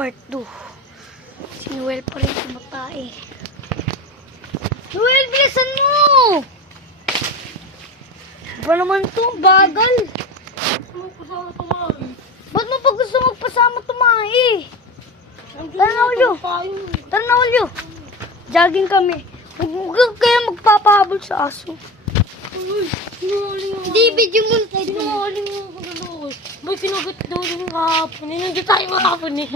Part 2. Si Noel pa rin kumatae. Noel, bilisan mo! Ba naman to? Bagal. Ba't mo pa gusto magpasama tumae? Tara na, Ulyo. Tara na, Ulyo. Jogging kami. Huwag kaya magpapahabol sa aso. Hindi, video mo tayo. Sinungaling mo ako gano'n. May pinagot daw yung kahapon. Hindi tayo kahapon eh.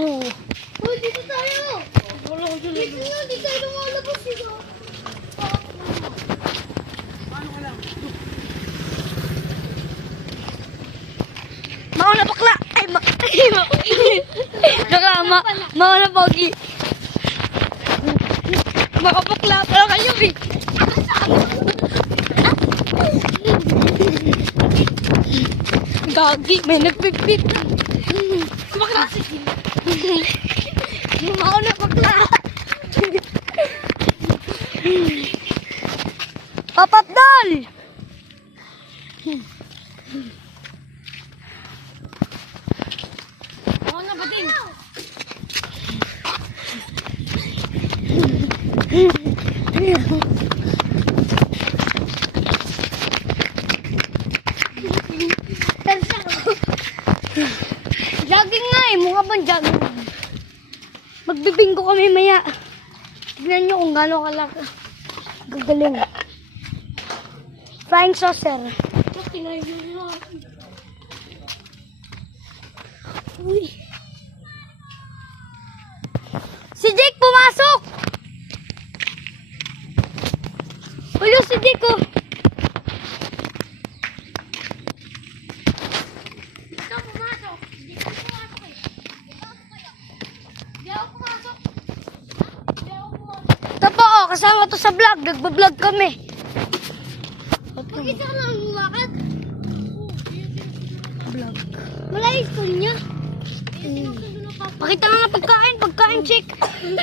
Uy, dito tayo. Dito tayo lumalabas dito. Mauna bakla. Ay, mauna pogi. Makapakla pala kayo, eh. Gagi, may nagpipip. Kumaklase. Mauna bakla. Papatdal! Oo na ba din? Jogging nga eh, mukha bang jogging? Magbibinggo kami maya. Tignan nyo kung gano'n kalaki. Gagaling. Flying saucer. Uy. Si Jake pumasok! Ulo si Jake oh. Ikaw pumasok. Hindi ko pumasok eh. Hindi ako pumasok. Ito po oh, kasama to sa vlog. Nagbablog kami. Mag-isa ka lang lumakad. Vlog. Malay school niya. Pakita nga na pagkain, check.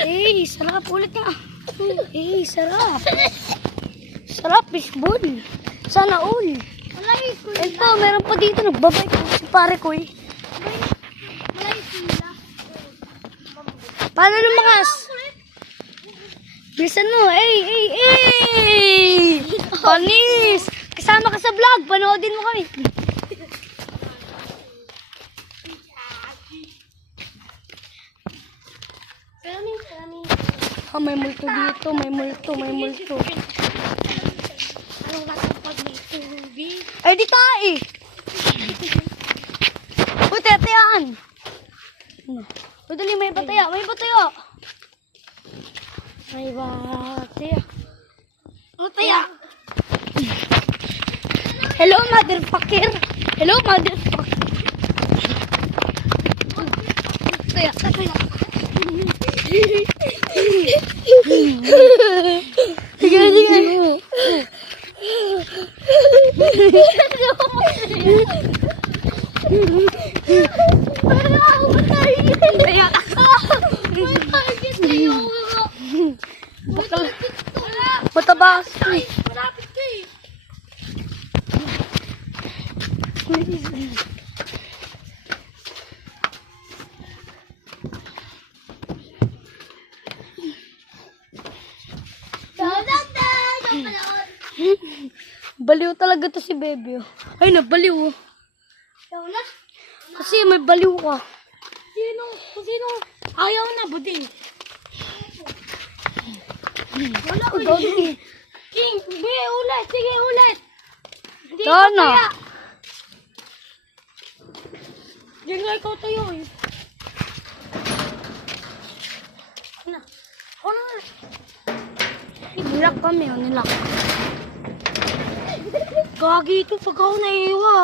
Eh, sarap ulit nga. Eh, sarap. Sarap, fishball. Sana all. Malay school Eh pa, meron pa dito, nagbabay ko si pare ko eh. Malay school niya. Paano lumakas? Bilisan mo, eh. Panis! Kasama ka sa vlog, panoodin mo kami. May multo dito, may multo. Anong lasang pag may tubig? Ay, di tayo eh. Uy, tetayaan. Uy, dali, may bataya. May bataya. Hello, motherfucker. Bataya. Sige. Matabas. Malapit ka eh. Baliw talaga to si Bebe. Ay, nabaliw. Kasi may baliw ka. Sino ayaw na buding? Wala ko Gagi. King, ulit. Sige, ulit. Hindi Sana. kaya. Diyan nga ikaw tayo eh. Nilak kami, nilak. Gagi ito pag ako naiiwa.